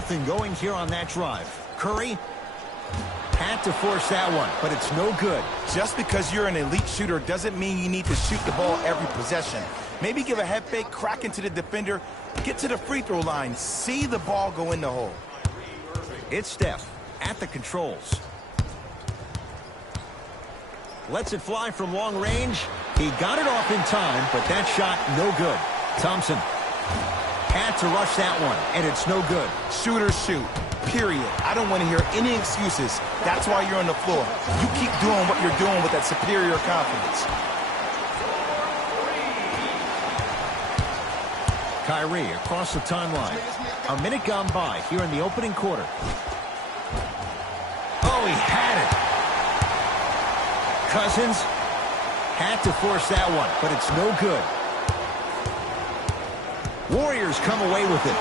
Nothing going here on that drive. Curry had to force that one, but it's no good. Just because you're an elite shooter doesn't mean you need to shoot the ball every possession. Maybe give a head fake, crack into the defender, get to the free throw line, see the ball go in the hole. It's Steph at the controls. Lets it fly from long range. He got it off in time, but that shot no good. Thompson had to rush that one, and it's no good. Shooters shoot, period. I don't want to hear any excuses. That's why you're on the floor. You keep doing what you're doing with that superior confidence. Kyrie across the timeline. A minute gone by here in the opening quarter. Oh, he had it. Cousins had to force that one, but it's no good. Warriors come away with it.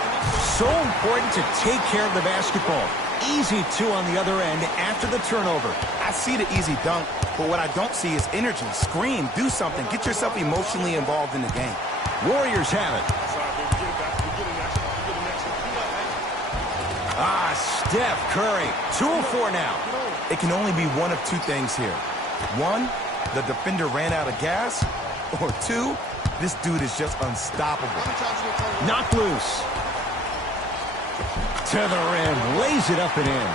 So important to take care of the basketball. Easy two on the other end after the turnover. I see the easy dunk, but what I don't see is energy. Scream, do something. Get yourself emotionally involved in the game. Warriors have it. Steph Curry, 2 of 4 now. It can only be one of two things here. One, the defender ran out of gas. Or two, this dude is just unstoppable. Knocked loose. To the rim, lays it up and in.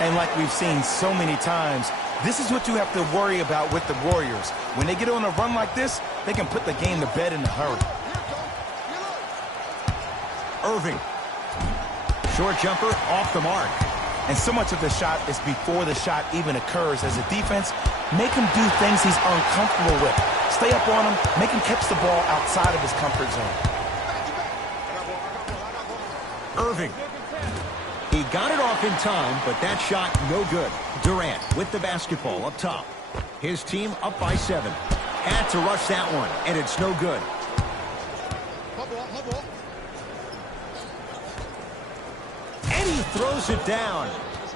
And like we've seen so many times, this is what you have to worry about with the Warriors. When they get on a run like this, they can put the game to bed in a hurry. Irving. Short jumper off the mark. And so much of the shot is before the shot even occurs. As a defense, make him do things he's uncomfortable with. Stay up on him, make him catch the ball outside of his comfort zone. Irving. He got it off in time, but that shot no good. Durant with the basketball up top. His team up by 7. Had to rush that one, and it's no good. And he throws it down.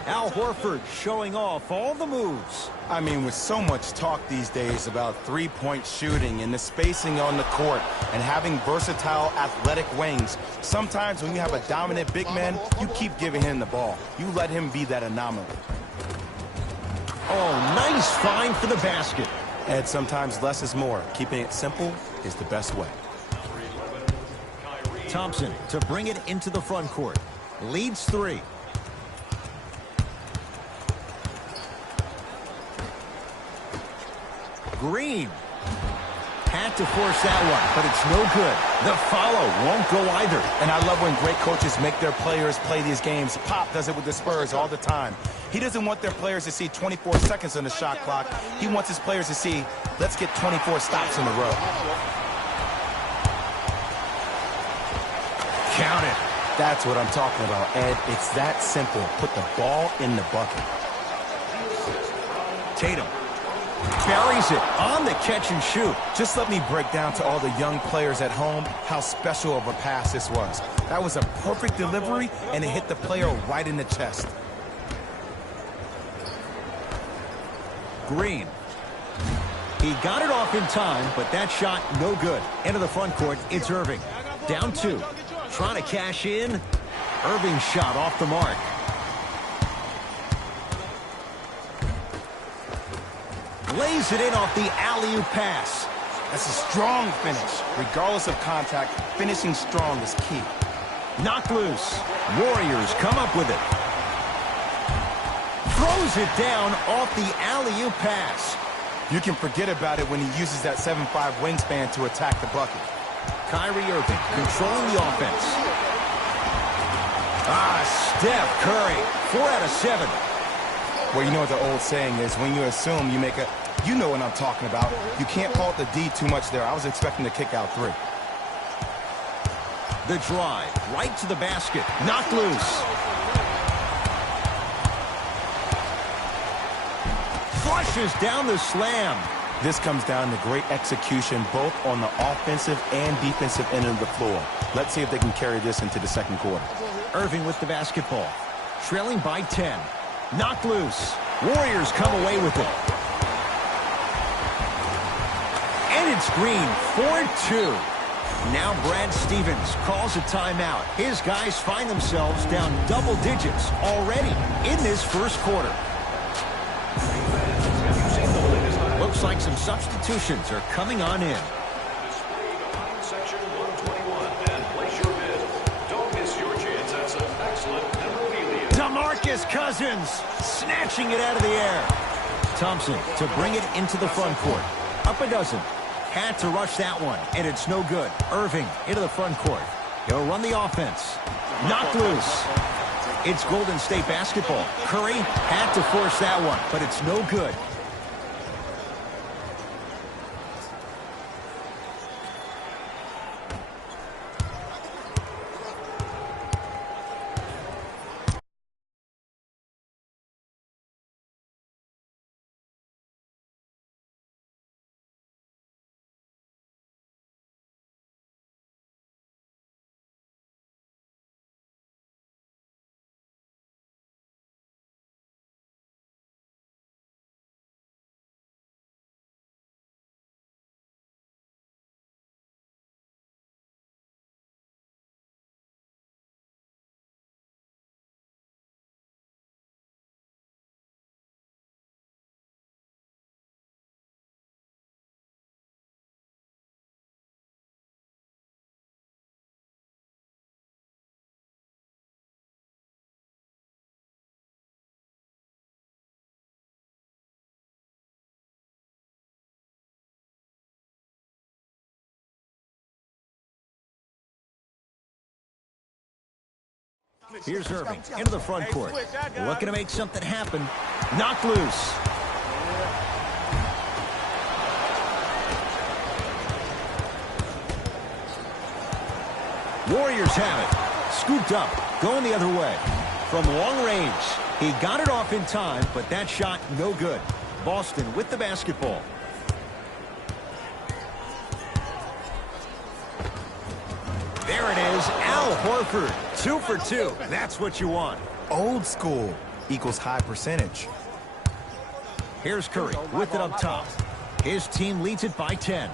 Al Horford showing off all the moves. I mean, with so much talk these days about three-point shooting and the spacing on the court and having versatile athletic wings, sometimes when you have a dominant big man, you keep giving him the ball. You let him be that anomaly. Oh, nice find for the basket. And sometimes less is more. Keeping it simple is the best way. Thompson to bring it into the front court. Leads 3. Green had to force that one, but it's no good. The follow won't go either. And I love when great coaches make their players play these games. Pop does it with the Spurs all the time. He doesn't want their players to see 24 seconds on the shot clock. He wants his players to see, let's get 24 stops in a row. Count it. That's what I'm talking about, Ed. It's that simple. Put the ball in the bucket. Tatum buries it on the catch and shoot. Just let me break down to all the young players at home how special of a pass this was. That was a perfect delivery, and it hit the player right in the chest. Green. He got it off in time, but that shot no good. Into the front court, it's Irving. Down 2. Trying to cash in. Irving's shot off the mark. Lays it in off the alley-oop pass. That's a strong finish. Regardless of contact, finishing strong is key. Knocked loose. Warriors come up with it. Throws it down off the alley-oop pass. You can forget about it when he uses that 7'5" wingspan to attack the bucket. Kyrie Irving controlling the offense. Steph Curry, 4 out of 7. Well, you know what the old saying is, when you assume you make a... You know what I'm talking about. You can't fault the D too much there. I was expecting to kick out 3. The drive, right to the basket. Knocked loose. Flushes down the slam. This comes down to great execution both on the offensive and defensive end of the floor. Let's see if they can carry this into the second quarter. Irving with the basketball. Trailing by 10. Knocked loose. Warriors come away with it. And it's Green, 4-2. Now Brad Stevens calls a timeout. His guys find themselves down double digits already in this first quarter. Looks like some substitutions are coming on in. Section 121 and place your bid. Don't miss your chance at some excellent memorabilia. DeMarcus Cousins snatching it out of the air. Thompson to bring it into the front court. Up a dozen. Had to rush that one, and it's no good. Irving into the front court. He'll run the offense. Knocked loose. It's Golden State basketball. Curry had to force that one, but it's no good. Here's Irving into the front court. Looking to make something happen. Knocked loose. Warriors have it. Scooped up. Going the other way. From long range. He got it off in time, but that shot no good. Boston with the basketball. There it is. Al Horford. 2 for 2. That's what you want. Old school equals high percentage. Here's Curry with it up top. His team leads it by 10.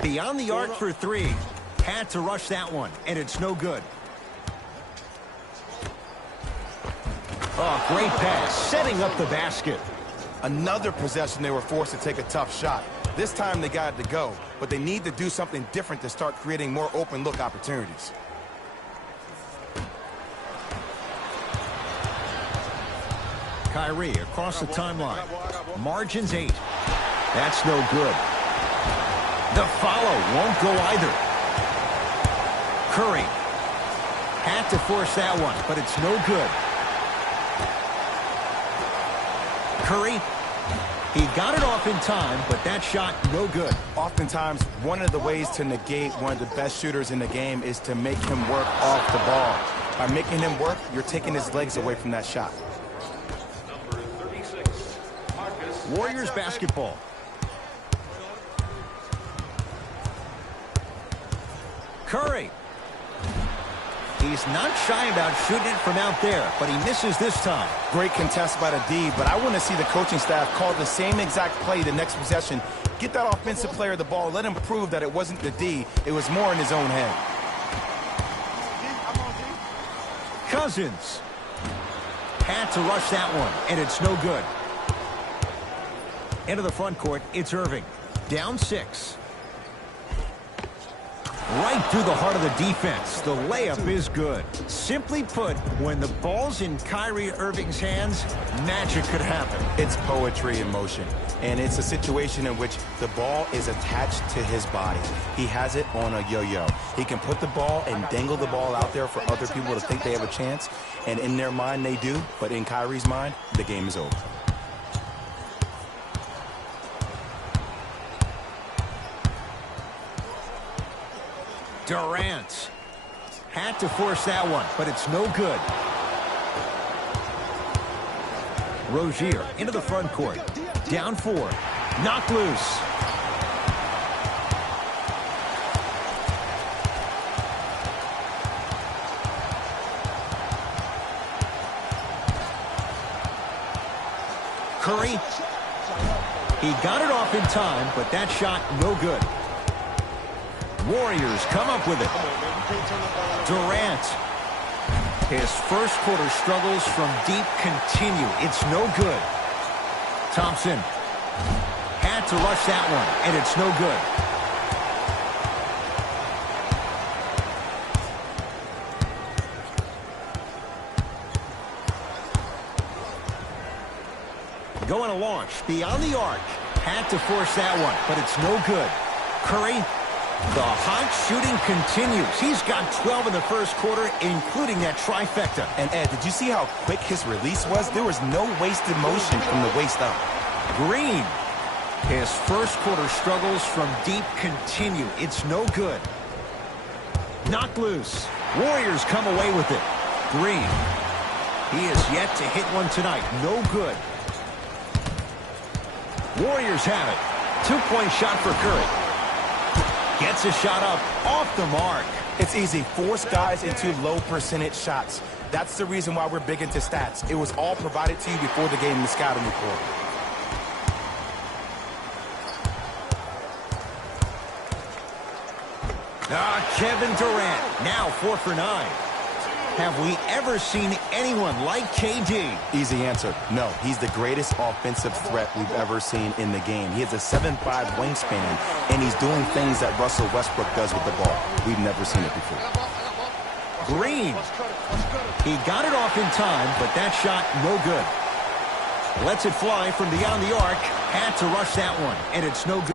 Beyond the arc for 3. Had to rush that one, and it's no good. Oh, great pass. Setting up the basket. Another possession they were forced to take a tough shot. This time they got it to go, but they need to do something different to start creating more open look opportunities. Kyrie across the timeline. Margins 8. That's no good. The follow won't go either. Curry had to force that one, but it's no good. Curry, he got it off in time, but that shot no good. Oftentimes, one of the ways to negate one of the best shooters in the game is to make him work off the ball. By making him work, you're taking his legs away from that shot. Number 36, Marcus. Warriors basketball. Curry. He's not shy about shooting it from out there, but he misses this time. Great contest by the D, but I want to see the coaching staff call the same exact play the next possession. Get that offensive player the ball. Let him prove that it wasn't the D. It was more in his own head. Cousins had to rush that one, and it's no good. Into the front court, it's Irving. Down 6. Right through the heart of the defense. The layup is good. Simply put, when the ball's in Kyrie Irving's hands, magic could happen. It's poetry in motion, and it's a situation in which the ball is attached to his body. He has it on a yo-yo. He can put the ball and dangle the ball out there for other people to think they have a chance, and in their mind they do, but in Kyrie's mind, the game is over. Durant had to force that one, but it's no good. Rozier into the front court. Down 4. Knocked loose. Curry. He got it off in time, but that shot no good. Warriors come up with it. Durant. His first quarter struggles from deep continue. It's no good. Thompson had to rush that one, and it's no good. Going to launch beyond the arc. Had to force that one, but it's no good. Curry, the hot shooting continues. He's got 12 in the first quarter, including that trifecta. And Ed, did you see how quick his release was? There was no wasted motion from the waist up. Green. His first quarter struggles from deep continue. It's no good. Knocked loose. Warriors come away with it. Green. He is yet to hit one tonight. No good. Warriors have it. Two-point shot for Curry. Gets a shot up off the mark. It's easy. Force guys into low percentage shots. That's the reason why we're big into stats. It was all provided to you before the game in the scouting report. Kevin Durant, now 4 for 9. Have we ever seen anyone like KD? Easy answer. No, he's the greatest offensive threat we've ever seen in the game. He has a 7'5" wingspan, and he's doing things that Russell Westbrook does with the ball. We've never seen it before. Green. He got it off in time, but that shot no good. Lets it fly from beyond the arc. Had to rush that one, and it's no good.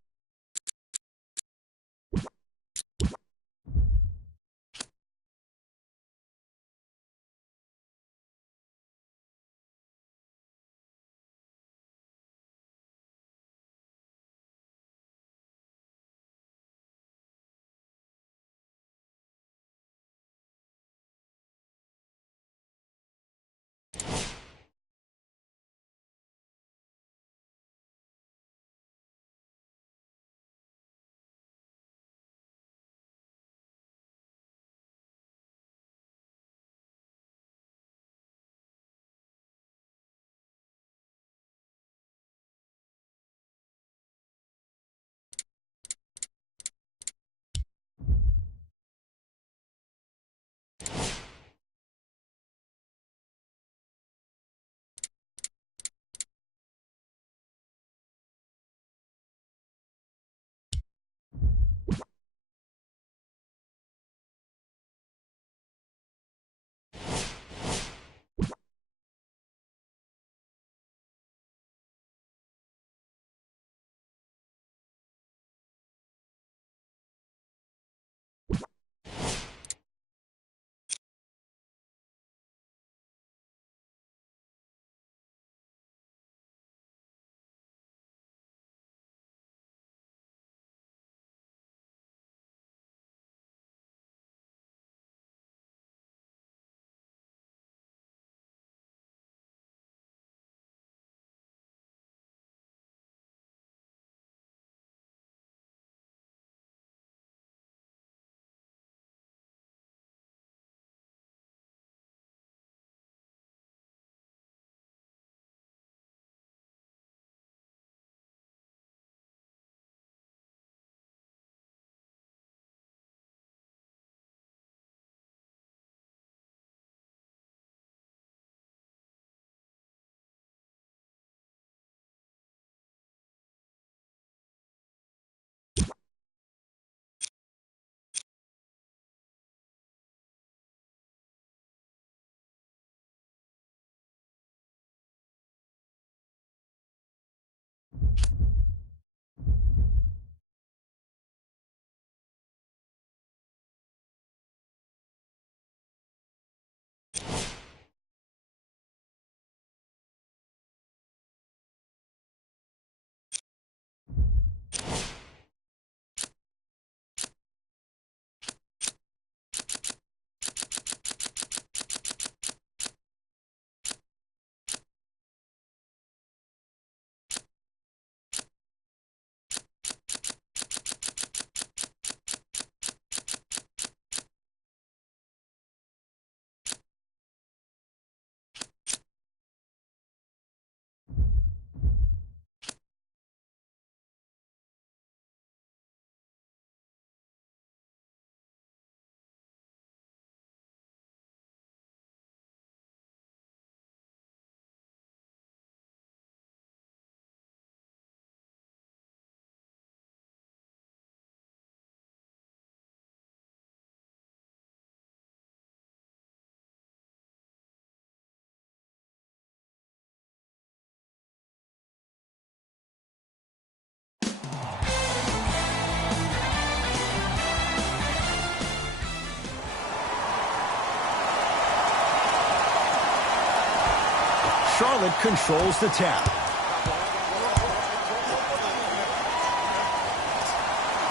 Charlotte controls the tap.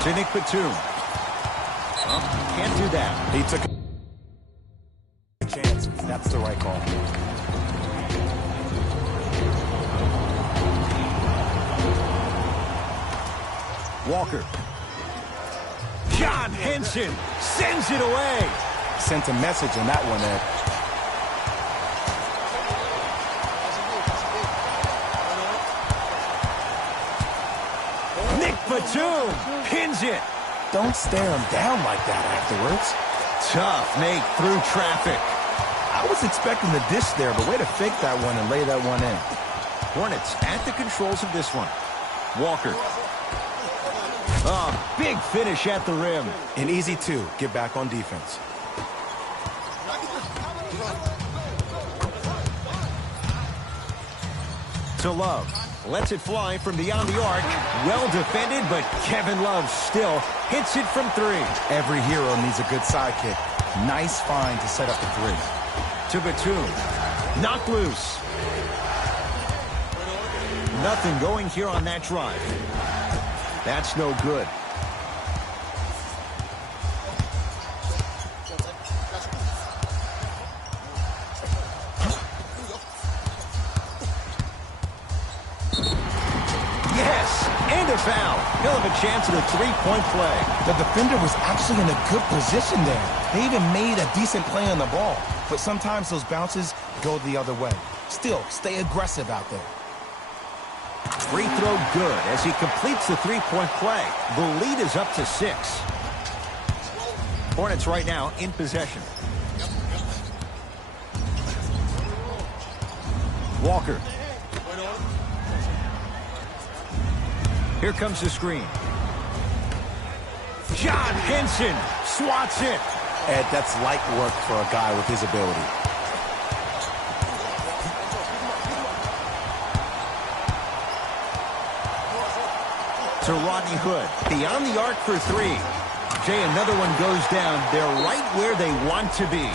To Nick Batum. Oh, can't do that. He took a chance. That's the right call. Walker. John Henson sends it away. Sent a message on that one, Ed. Nick Batum pins it. Don't stare him down like that afterwards. Tough make through traffic. I was expecting the dish there, but way to fake that one and lay that one in. Hornets at the controls of this one. Walker. Oh, big finish at the rim. An easy two. Get back on defense. To Love. Lets it fly from beyond the arc. Well defended, but Kevin Love still hits it from three. Every hero needs a good sidekick. Nice find to set up the three. To Batum. Knocked loose. Nothing going here on that drive. That's no good. Yes, and a foul. He'll have a chance at a three-point play. The defender was actually in a good position there. They even made a decent play on the ball. But sometimes those bounces go the other way. Still, stay aggressive out there. Free throw good as he completes the three-point play. The lead is up to 6. Hornets right now in possession. Walker. Here comes the screen. John Henson swats it. Ed, that's light work for a guy with his ability. To Rodney Hood. Beyond the arc for three. Jay, another one goes down. They're right where they want to be.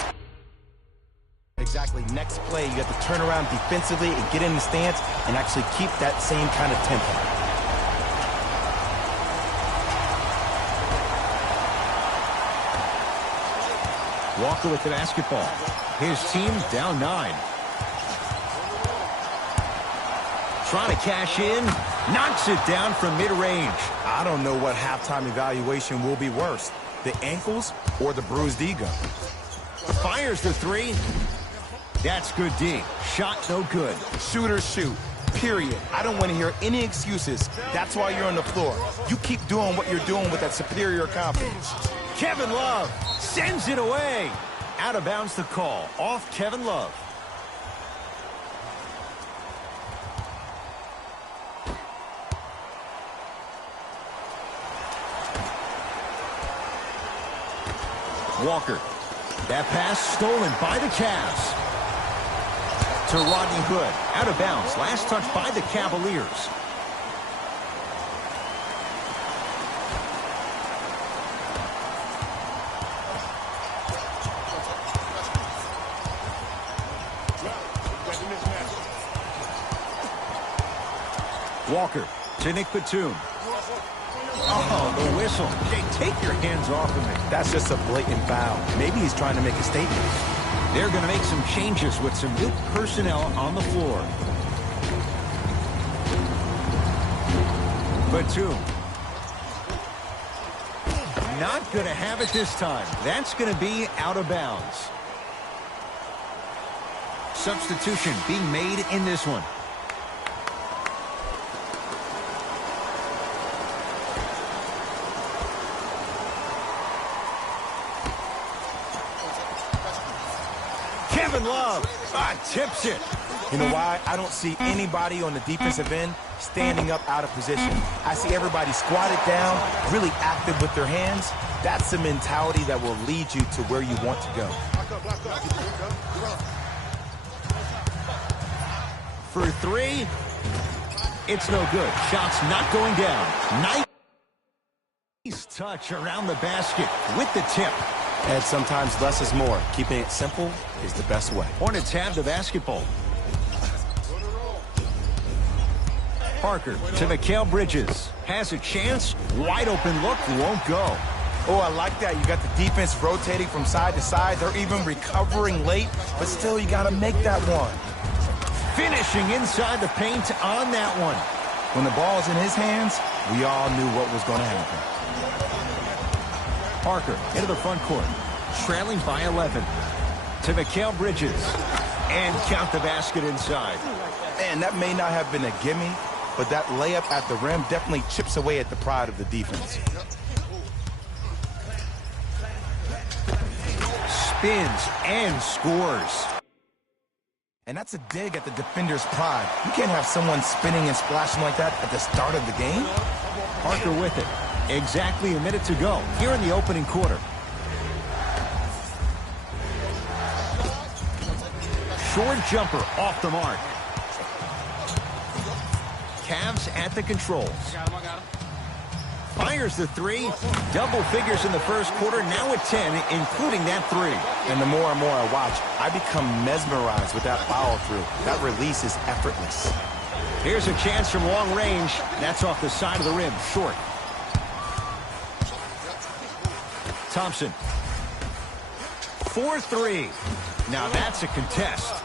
Exactly. Next play, you have to turn around defensively and get in the stance and actually keep that same kind of tempo. Walker with the basketball. His team down 9. Trying to cash in. Knocks it down from mid-range. I don't know what halftime evaluation will be worse, the ankles or the bruised ego. Fires the three. That's good D. Shot no good. Shooters shoot, period. I don't want to hear any excuses. That's why you're on the floor. You keep doing what you're doing with that superior confidence. Kevin Love sends it away. Out of bounds the call. Off Kevin Love. Walker. That pass stolen by the Cavs. To Rodney Hood. Out of bounds. Last touch by the Cavaliers. Walker to Nick Batum. Oh, the whistle. Jay, take your hands off of me. That's just a blatant foul. Maybe he's trying to make a statement. They're going to make some changes with some new personnel on the floor. Batum. Not going to have it this time. That's going to be out of bounds. Substitution being made in this one. Kevin Love tips it. You know why? I don't see anybody on the defensive end standing up out of position. I see everybody squatted down, really active with their hands. That's the mentality that will lead you to where you want to go. For three, it's no good. Shots not going down. Nice touch around the basket with the tip. And sometimes less is more. Keeping it simple is the best way. Hornets have the basketball. Parker to Mikal Bridges. Has a chance. Wide open look. Won't go. Oh, I like that. You got the defense rotating from side to side. They're even recovering late, but still you got to make that one. Finishing inside the paint on that one. When the ball's in his hands, we all knew what was going to happen. Parker into the front court. Trailing by 11. To Mikal Bridges. And count the basket inside. Man, that may not have been a gimme, but that layup at the rim definitely chips away at the pride of the defense. Spins and scores. And that's a dig at the defender's pride. You can't have someone spinning and splashing like that at the start of the game. Parker with it. Exactly a minute to go here in the opening quarter. Short jumper off the mark. Cavs at the controls. Fires the three. Double figures in the first quarter. Now at 10, including that three. And the more and more I watch, I become mesmerized with that follow-through. That release is effortless. Here's a chance from long range. That's off the side of the rim. Short. Thompson. 4-3. Now that's a contest.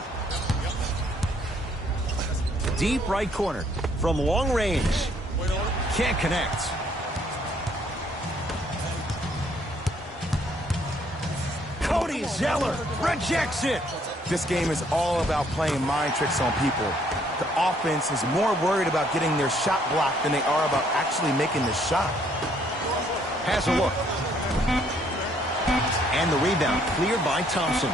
Deep right corner. From long range. Can't connect. Cody Zeller rejects it. This game is all about playing mind tricks on people. The offense is more worried about getting their shot blocked than they are about actually making the shot. Has a look. And the rebound cleared by Thompson.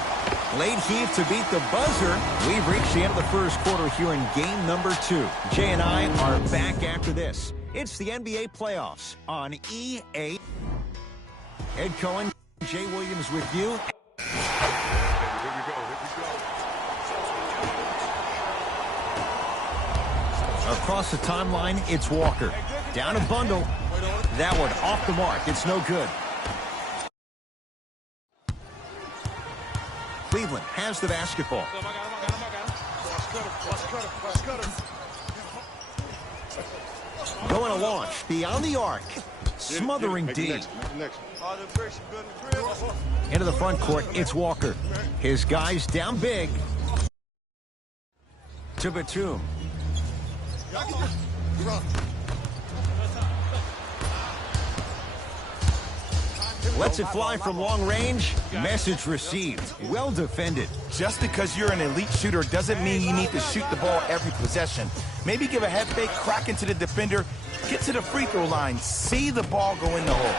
Late heave to beat the buzzer. We've reached the end of the first quarter here in game number 2. Jay and I are back after this. It's the NBA playoffs on EA. Ed Cohen, Jay Williams with you. Across the timeline, it's Walker. Down a bundle. That one off the mark. It's no good. Cleveland has the basketball. Going to launch beyond the arc. Smothering D. Into the front court, it's Walker. His guys down big. To Batum. Lets it fly from long range. Message received. Well defended. Just because you're an elite shooter doesn't mean you need to shoot the ball every possession. Maybe give a head fake, crack into the defender, get to the free throw line, see the ball go in the hole.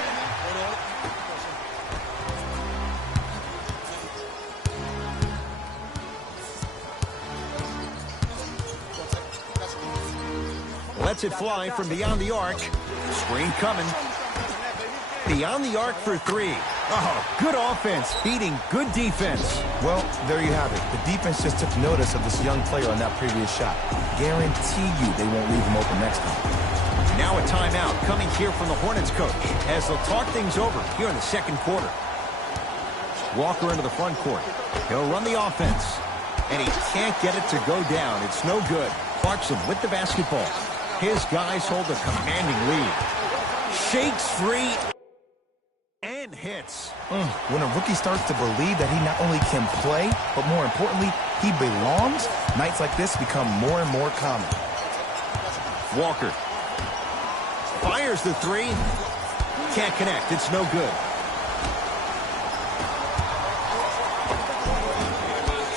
Lets it fly from beyond the arc. Screen coming. Beyond the arc for three. Oh, good offense beating good defense. Well, there you have it. The defense just took notice of this young player on that previous shot. Guarantee you they won't leave him open next time. Now a timeout coming here from the Hornets coach as they'll talk things over here in the second quarter. Walker into the front court. He'll run the offense. And he can't get it to go down. It's no good. Clarkson with the basketball. His guys hold a commanding lead. Shakes free. And hits. When a rookie starts to believe that he not only can play, but more importantly, he belongs, nights like this become more and more common. Walker. Fires the three. Can't connect. It's no good.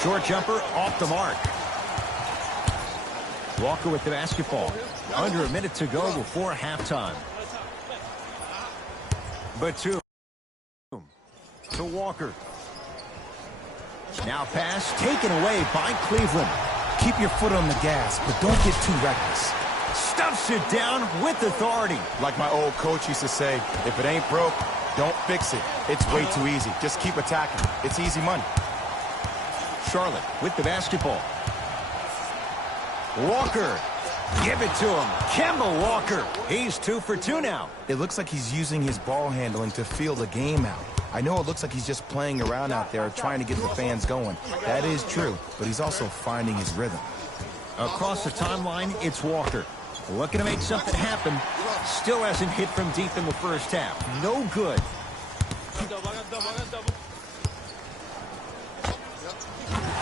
Short jumper off the mark. Walker with the basketball. Under a minute to go before halftime. Batum. To Walker. Now pass taken away by Cleveland. Keep your foot on the gas, but don't get too reckless. Stuffs it down with authority. Like my old coach used to say, if it ain't broke, don't fix it. It's way too easy. Just keep attacking. It's easy money. Charlotte with the basketball. Walker. Give it to him. Kemba Walker. He's 2 for 2 now. It looks like he's using his ball handling to feel the game out. I know it looks like he's just playing around out there trying to get the fans going. That is true, but he's also finding his rhythm. Across the timeline, it's Walker. Looking to make something happen. Still hasn't hit from deep in the first half. No good.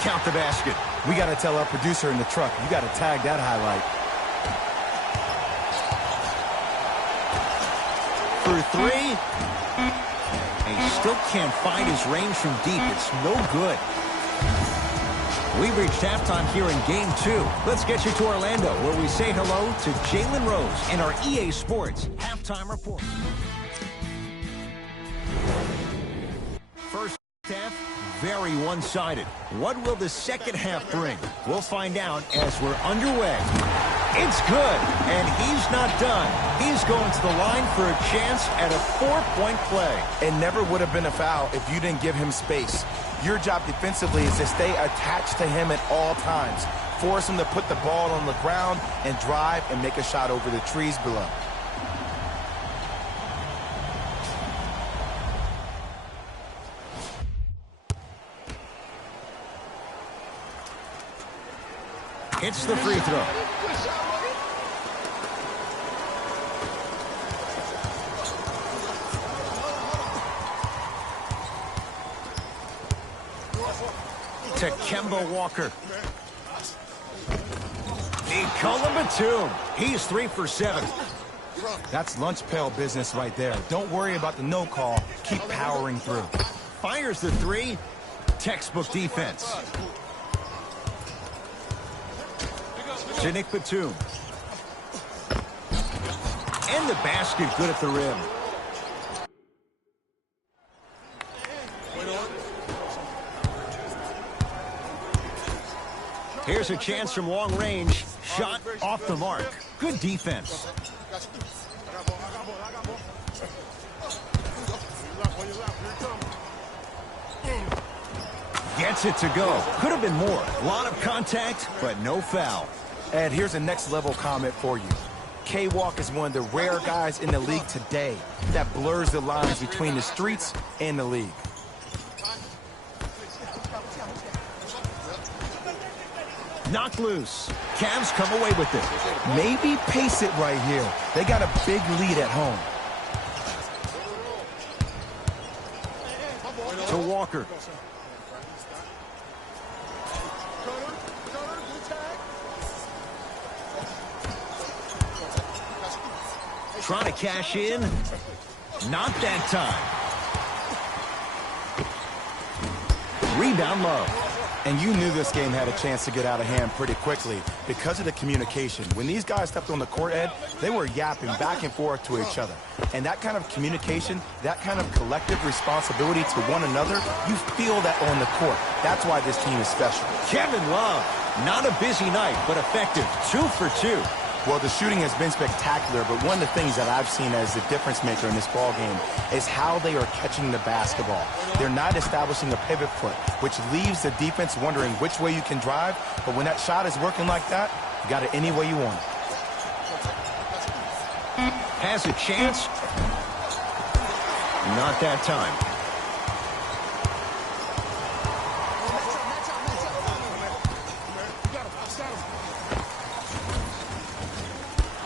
Count the basket. We got to tell our producer in the truck, you got to tag that highlight. For three. And he still can't find his range from deep. It's no good. We've reached halftime here in Game 2. Let's get you to Orlando, where we say hello to Jalen Rose in our EA Sports Halftime Report. First half, very one-sided. What will the second half bring? We'll find out as we're underway. It's good, and he's not done. He's going to the line for a chance at a 4-point play. It never would have been a foul if you didn't give him space. Your job defensively is to stay attached to him at all times. Force him to put the ball on the ground and drive and make a shot over the trees below. Hits the free throw. To Kemba Walker. Nicola Batum. He's 3 for 7. That's lunch pail business right there. Don't worry about the no call. Keep powering through. Fires the three. Textbook defense. To Nick Batum. And the basket good at the rim. Here's a chance from long range. Shot off the mark. Good defense. Gets it to go. Could have been more. A lot of contact, but no foul. Ed, here's a next-level comment for you. K-Walk is one of the rare guys in the league today that blurs the lines between the streets and the league. Knocked loose. Cavs come away with it. Maybe pace it right here. They got a big lead at home. To Walker. Trying to cash in. Not that time. Rebound low. And you knew this game had a chance to get out of hand pretty quickly because of the communication. When these guys stepped on the court, Ed, they were yapping back and forth to each other. And that kind of communication, that kind of collective responsibility to one another, you feel that on the court. That's why this team is special. Kevin Love. Not a busy night, but effective. 2 for 2. Well, the shooting has been spectacular, but one of the things that I've seen as the difference maker in this ball game is how they are catching the basketball. They're not establishing a pivot foot, which leaves the defense wondering which way you can drive, but when that shot is working like that, you got it any way you want it. Has a chance. Not that time.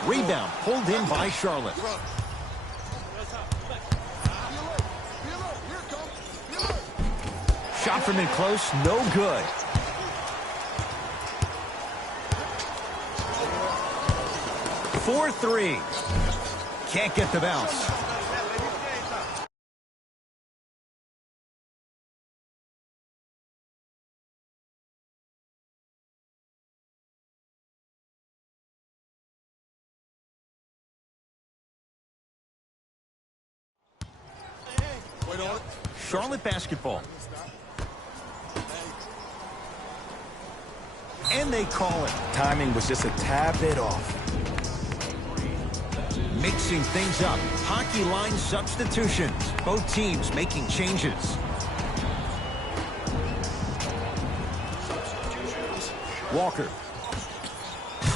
Rebound pulled in by Charlotte. Shot from in close, no good. For 3. Can't get the bounce. Charlotte basketball. And they call it. Timing was just a tad bit off. Mixing things up. Hockey line substitutions. Both teams making changes. Walker.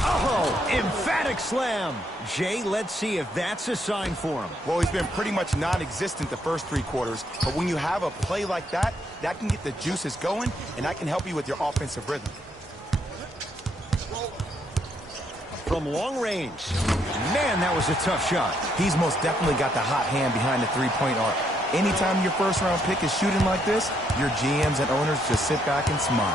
Oh, emphatic slam. Jay, let's see if that's a sign for him. Well, he's been pretty much non-existent the first 3 quarters, but when you have a play like that, that can get the juices going, and that can help you with your offensive rhythm. from long range. Man, that was a tough shot. He's most definitely got the hot hand behind the three-point arc. Anytime your first-round pick is shooting like this, your GMs and owners just sit back and smile.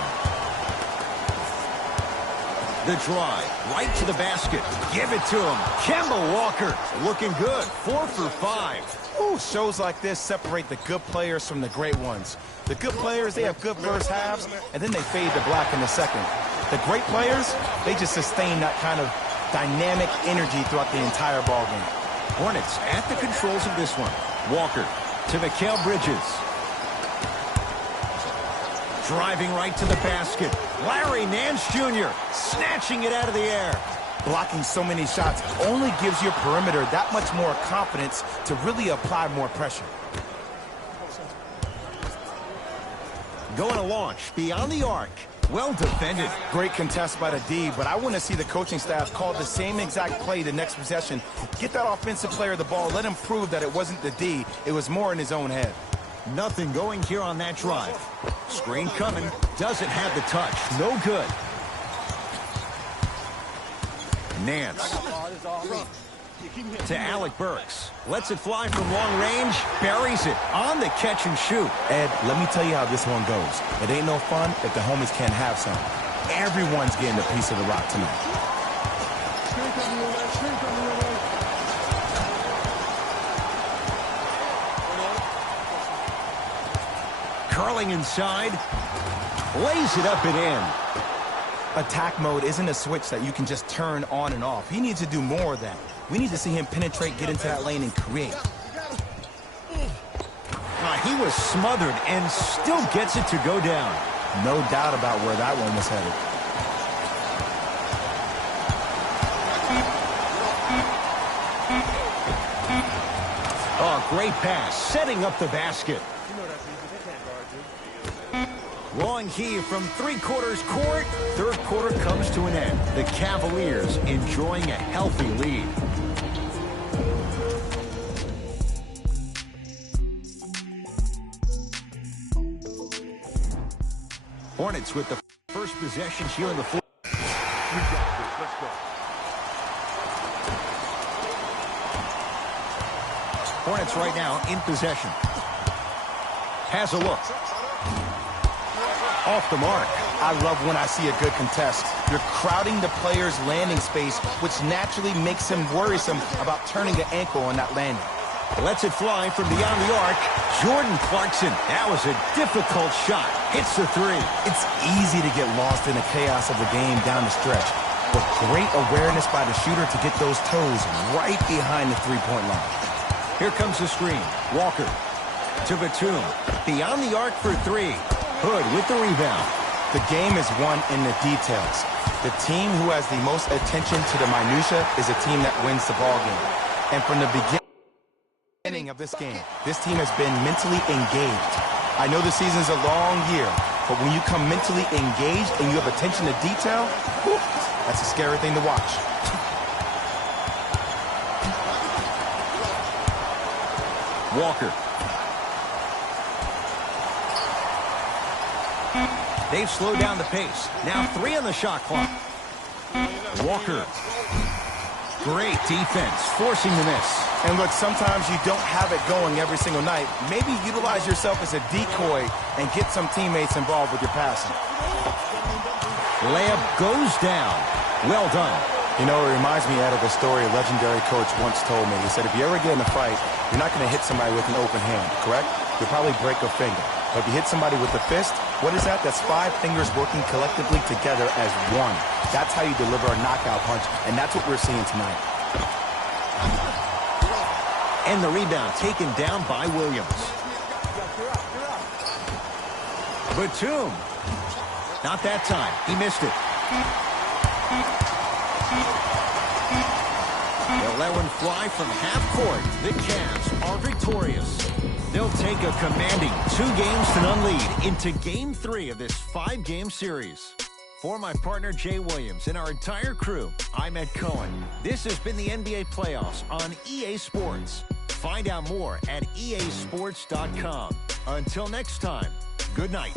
The drive, right to the basket. Give it to him. Kemba Walker, looking good. 4 for 5. Ooh, shows like this separate the good players from the great ones. The good players, they have good first halves, and then they fade to black in the second. The great players, they just sustain that kind of dynamic energy throughout the entire ballgame. Hornets at the controls of this one. Walker to Mikal Bridges. Driving right to the basket. Larry Nance Jr. snatching it out of the air. Blocking so many shots only gives your perimeter that much more confidence to really apply more pressure. Going to launch beyond the arc. Well defended. Great contest by the D, but I want to see the coaching staff call the same exact play the next possession. Get that offensive player the ball. Let him prove that it wasn't the D. It was more in his own head. Nothing going here on that drive. Screen coming. Doesn't have the touch. No good. Nance. To Alec Burks. Lets it fly from long range. Buries it on the catch and shoot. Ed, let me tell you how this one goes. It ain't no fun if the homies can't have some. Everyone's getting a piece of the rock tonight. Curling inside. Lays it up and in. Attack mode isn't a switch that you can just turn on and off. He needs to do more of that. We need to see him penetrate, get into that lane, and create. He was smothered and still gets it to go down. No doubt about where that one was headed. Oh, great pass, setting up the basket. Long heave from three-quarters court. Third quarter comes to an end. The Cavaliers enjoying a healthy lead. Hornets with the first possession here on the floor. Let's go. Hornets right now in possession. Has a look. Off the mark. I love when I see a good contest. You're crowding the player's landing space, which naturally makes him worrisome about turning an ankle on that landing. Lets it fly from beyond the arc. Jordan Clarkson. That was a difficult shot. Hits the three. It's easy to get lost in the chaos of the game down the stretch, but great awareness by the shooter to get those toes right behind the three-point line. Here comes the screen. Walker to Batum. Beyond the arc for three. Hood with the rebound. The game is won in the details. The team who has the most attention to the minutia is a team that wins the ball game. And from the beginning of this game, this team has been mentally engaged. I know the season's a long year, but when you come mentally engaged and you have attention to detail, whew, that's a scary thing to watch. Walker. They've slowed down the pace. Now 3 on the shot clock. Walker. Great defense, forcing the miss. And look, sometimes you don't have it going every single night. Maybe utilize yourself as a decoy and get some teammates involved with your passing. Layup goes down. Well done. You know, it reminds me, Ed, of a story a legendary coach once told me. He said, if you ever get in a fight, you're not going to hit somebody with an open hand, correct? You'll probably break a finger. But if you hit somebody with a fist, what is that? That's 5 fingers working collectively together as one. That's how you deliver a knockout punch, and that's what we're seeing tonight. And the rebound taken down by Williams. Batum. Not that time. He missed it. They'll let one fly from half court. The Cavs are victorious. They'll take a commanding 2-0 lead into Game 3 of this 5-game series. For my partner, Jay Williams, and our entire crew, I'm Ed Cohen. This has been the NBA Playoffs on EA Sports. Find out more at easports.com. Until next time, good night.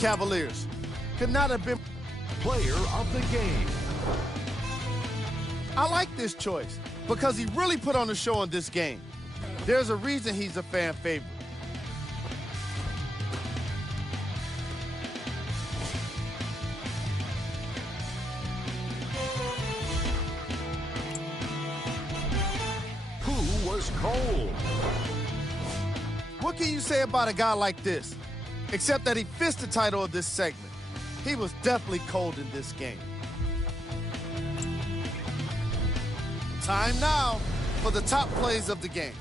Cavaliers. Could not have been. Player of the game. I like this choice because he really put on the show in this game. There's a reason he's a fan favorite. Who was cold? What can you say about a guy like this? Except that he fits the title of this segment. He was definitely cold in this game. Time now for the top plays of the game.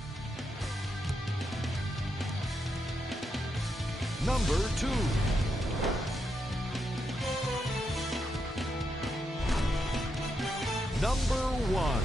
Number 2. Number 1.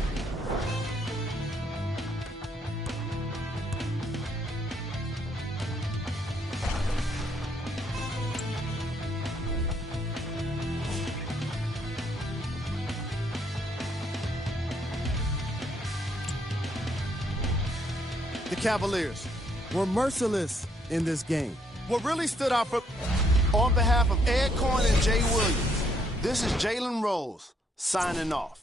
The Cavaliers were merciless in this game. What really stood out on behalf of Ed Coyne and Jay Williams, this is Jalen Rose signing off.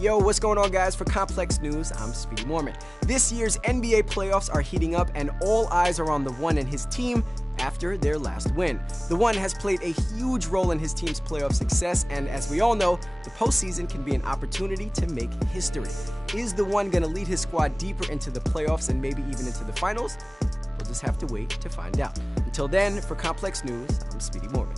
Yo, what's going on, guys? For Complex News, I'm Speedy Mormon. This year's NBA playoffs are heating up, and all eyes are on the One and his team after their last win. The One has played a huge role in his team's playoff success, and as we all know, the postseason can be an opportunity to make history. Is the One going to lead his squad deeper into the playoffs and maybe even into the finals? We'll just have to wait to find out. Until then, for Complex News, I'm Speedy Mormon.